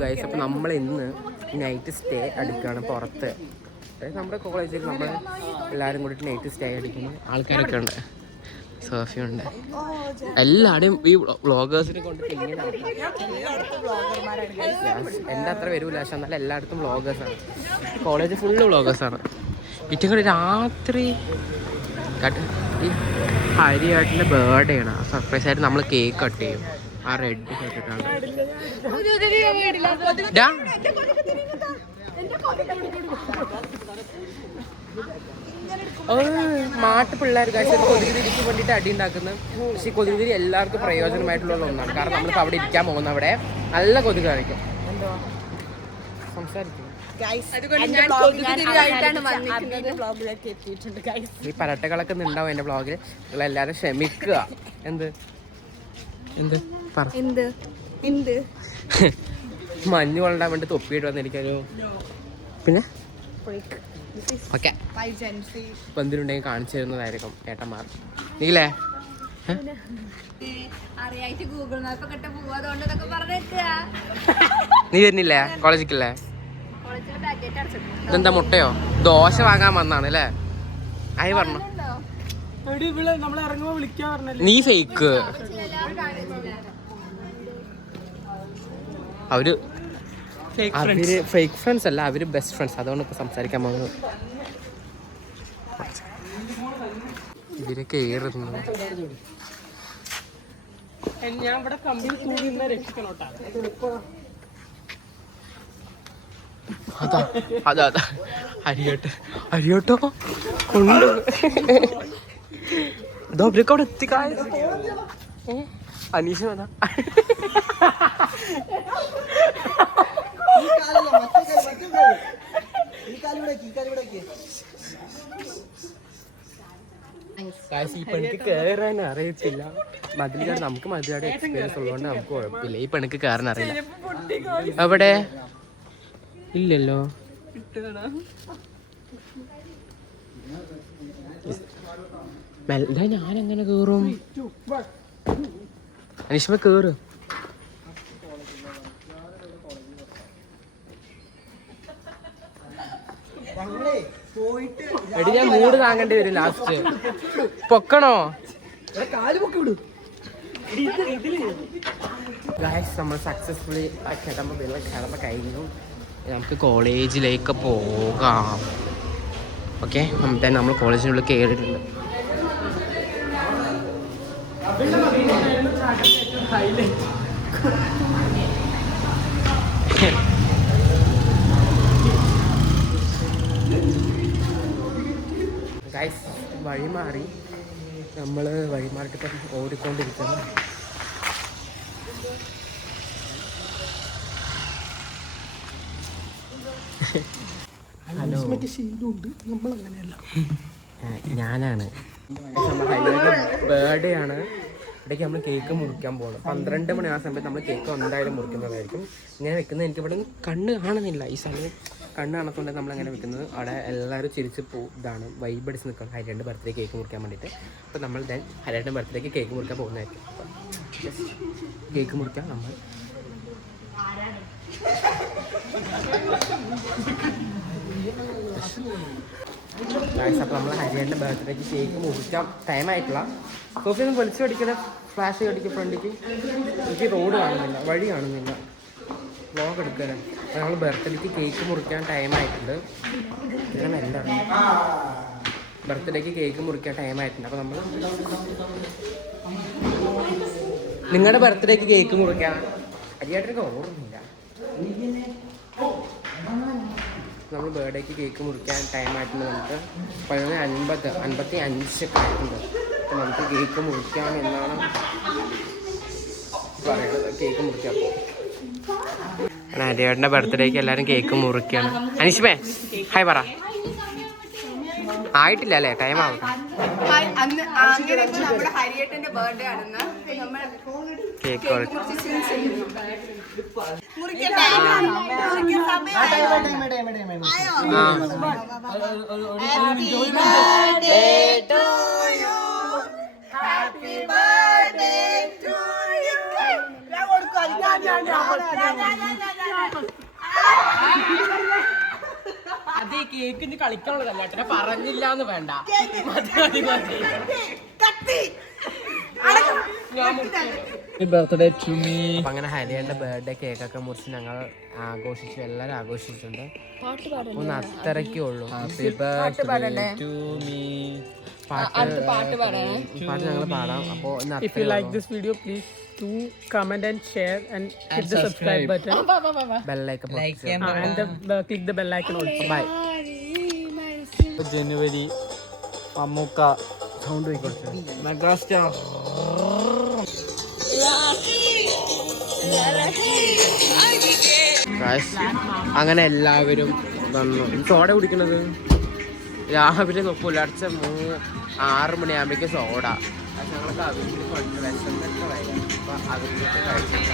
Guys, അപ്പോൾ നമ്മൾ ഇന്ന് നൈറ്റ് സ്റ്റേ അടിക്കുകയാണ് പുറത്ത്. നമ്മുടെ കോളേജിൽ നമ്മൾ എല്ലാവരും കൂടിയിട്ട് നൈറ്റ് സ്റ്റേ അടിക്കുന്ന ആൾക്കാരൊക്കെ ഉണ്ട്. സോഫിയുണ്ട്, എല്ലാവരുടെയും ഈ വ്ളോഗേഴ്സിനെ കൊണ്ട് എൻ്റെ അത്ര വരൂല, പക്ഷെ എന്നാലും എല്ലായിടത്തും വ്ളോഗേഴ്സാണ്. College full വ്ളോഗേഴ്സാണ്. ഏറ്റവും കൂടി രാത്രി ഈ ഹരിയാട്ടിൻ്റെ ബർത്ത്ഡേ ആണ്. സർപ്രൈസ് ആയിട്ട് നമ്മൾ കേക്ക് കട്ട് ചെയ്യും. ആ റെഡ് കേട്ടിട്ടാണ്. മാട്ട് പിള്ളേർ കൊതുക് തിരിക്ക് വേണ്ടിയിട്ട് അടി ഉണ്ടാക്കുന്നത്. പക്ഷെ കൊതുക് തിരി എല്ലാവർക്കും പ്രയോജനമായിട്ടുള്ള ഒന്നാണ്. കാരണം നമ്മളിപ്പോൾ അവിടെ ഇരിക്കാൻ പോകുന്ന അവിടെ നല്ല കൊതുക് കാണിക്കും. സംസാരിക്കും. ഈ പരട്ടകളൊക്കെ ഉണ്ടാവും എൻ്റെ വ്ളോഗിൽ. നിങ്ങളെല്ലാവരും ക്ഷമിക്കുക. എന്ത് എന്ത് പറ. മഞ്ഞ് കൊള്ളാൻ വേണ്ടി തൊപ്പിയിട്ട് വന്ന് എനിക്കൊരു പിന്നെ ഓക്കെ ഇപ്പം എന്തിനുണ്ടെങ്കിൽ കാണിച്ചു തരുന്നതായിരിക്കും ഏട്ടന്മാർ. നീലേ നീ വരുന്നില്ലേ കോളേജിലേക്കല്ലേ? ഇതെന്താ മുട്ടയോ? ദോശ വാങ്ങാൻ വന്നാണ് അല്ലേ? ആയി പറഞ്ഞു. നീ ഫേക്ക്. അവര് ഫേക്ക് ഫ്രണ്ട്സ് അല്ല, അവര് ബെസ്റ്റ് ഫ്രണ്ട്സ്. അതുകൊണ്ട് ഇപ്പൊ സംസാരിക്കാൻ പോകുന്നത്. ഇതിലേക്ക് ഏറുന്നു. അതാ അരിയോട്ടോ കൊണ്ട് അവരൊക്കെ അവിടെ എത്തിക്കായ. അനീഷ് വന്നാ ഈ പെണിക്ക് കയറാൻ അറിയത്തില്ല. മതിലുകാട് നമുക്ക് മതിലുകാട് എക്സ്പീരിയൻസ് ഉള്ളതുകൊണ്ട് നമുക്ക് കുഴപ്പമില്ല. ഈ പെണിക്ക് കയറാൻ അറിയില്ല. അവിടെ ഇല്ലല്ലോ. ഞാനെങ്ങനെ കേറും? അനീഷ്മ കേറും. എടി ഞാൻ മൂട് താങ്ങേണ്ടി വരും ലാസ്റ്റ്. പൊക്കണോ? ഗൈസ്, നമ്മൾ സക്സസ്ഫുള്ളി കിടമ്പ കഴിഞ്ഞു. നമുക്ക് കോളേജിലേക്ക് പോകാം. ഓക്കെ, നമ്മൾ കോളേജിനുള്ളിൽ കയറിയിട്ടുണ്ട്. ഗൈസ്, വഴി മാറി. നമ്മൾ വഴി മാറിയിട്ട് ഇപ്പം ഓടിക്കൊണ്ടിരിക്കുന്നു. ഹലോ, ഞാനാണ്. നമ്മുടെ ബർത്ത്ഡേ ആണ്. ഇടയ്ക്ക് നമ്മൾ കേക്ക് മുറിക്കാൻ പോകണം. 12 മണി ആ സമയത്ത് നമ്മൾ കേക്ക് എന്തായാലും മുറിക്കുന്നതായിരിക്കും. ഇങ്ങനെ വെക്കുന്നത് എനിക്ക് ഇവിടെ കണ്ണ് കാണുന്നില്ല. ഈ സമയം കണ്ണ് കാണത്തുകൊണ്ട് നമ്മളങ്ങനെ വെക്കുന്നത്. അവിടെ എല്ലാവരും ചിരിച്ച് ഇതാണ് വൈബ് അടിച്ച് നിൽക്കണം ഹരിയാൻ്റെ ബർത്ത്ഡേ കേക്ക് മുറിക്കാൻ വേണ്ടിയിട്ട്. അപ്പോൾ നമ്മൾ ഹരിയാൻ്റെ ബർത്ത്ഡേക്ക് കേക്ക് മുറിക്കാൻ പോകുന്നതായിരിക്കും. അപ്പം കേക്ക് മുറിക്കാം നമ്മൾ. അപ്പോൾ നമ്മൾ ഹരിയാൻ്റെ ബർത്ത്ഡേക്ക് കേക്ക് മുറിക്കാൻ ടൈമായിട്ടില്ല. സോഫി ഒന്ന് വലിച്ചു പഠിക്കണ ഫ്ലാഷ് കടിക്കുക ഫ്രണ്ടിക്ക്. എനിക്ക് റോഡ് കാണുന്നില്ല, വഴി കാണുന്നില്ല. വ്ളോഗ് എടുക്കാനാണ്. നമ്മൾ ബർത്ത്ഡേക്ക് കേക്ക് മുറിക്കാൻ ടൈമായിട്ടുണ്ട്. ഞാൻ എന്താണ് ബർത്ത്ഡേക്ക് കേക്ക് മുറിക്കാൻ ടൈമായിട്ടുണ്ട്. അപ്പോൾ നമ്മൾ നിങ്ങളുടെ ബർത്ത്ഡേക്ക് കേക്ക് മുറിക്കാൻ ഹരിയാട്ടൊക്കെ ഓർമ്മയില്ല. നമ്മൾ ബർത്ത്ഡേക്ക് കേക്ക് മുറിക്കാൻ ടൈമായിട്ടുണ്ട്. നമുക്ക് 11:55 ആയിട്ടുണ്ട്. അപ്പോൾ നമുക്ക് കേക്ക് മുറിക്കാം എന്നാണ് പറയുന്നത്. കേക്ക് മുറിക്കാം. ഹരിയേട്ടൻ്റെ ബർത്ത്ഡേക്ക് എല്ലാവരും കേക്ക് മുറിക്കുകയാണ്. അനീഷ്മേ ഹായ് പറ. ആയിട്ടില്ല അല്ലേ? ടൈം ആവട്ടെ. കേക്ക് അത് ഈ കേക്കിന് കളിക്കാനുള്ളതല്ല ഏട്ടനെ പറഞ്ഞില്ല എന്ന് വേണ്ട. Birthday to me. അങ്ങനെ ഹരിയുടെ ബർത്ത്ഡേ കേക്കൊക്കെ മുറിച്ച് ഞങ്ങൾ ആഘോഷിച്ചു, എല്ലാവരും ആഘോഷിച്ചിട്ടുണ്ട്. ഒന്ന് അത്രയ്ക്കേ ഉള്ളൂ. Happy birthday to me. പാട്ട് ഞങ്ങൾ പാടാം. അപ്പോൾ If you like this video, please do comment and share and hit the subscribe button. Bell icon Click the bell icon also. Bye. ജനുവരി മമ്മൂക്ക സൗണ്ട് പോയിക്കോട്ടെ. മെഗാസ്റ്റാർ. അങ്ങനെ എല്ലാവരും വന്നു. സോഡ കുടിക്കണത് രാവിലെ നോക്കൂല, അടിച്ച 6 മണിയാകുമ്പോഴേക്കും സോഡ. ഞങ്ങൾക്ക് അവിഞ്ഞ് കൊണ്ട് വിശന്നിട്ട് വരാം. അപ്പം അവിഞ്ഞൊക്കെ കഴിച്ചിട്ട്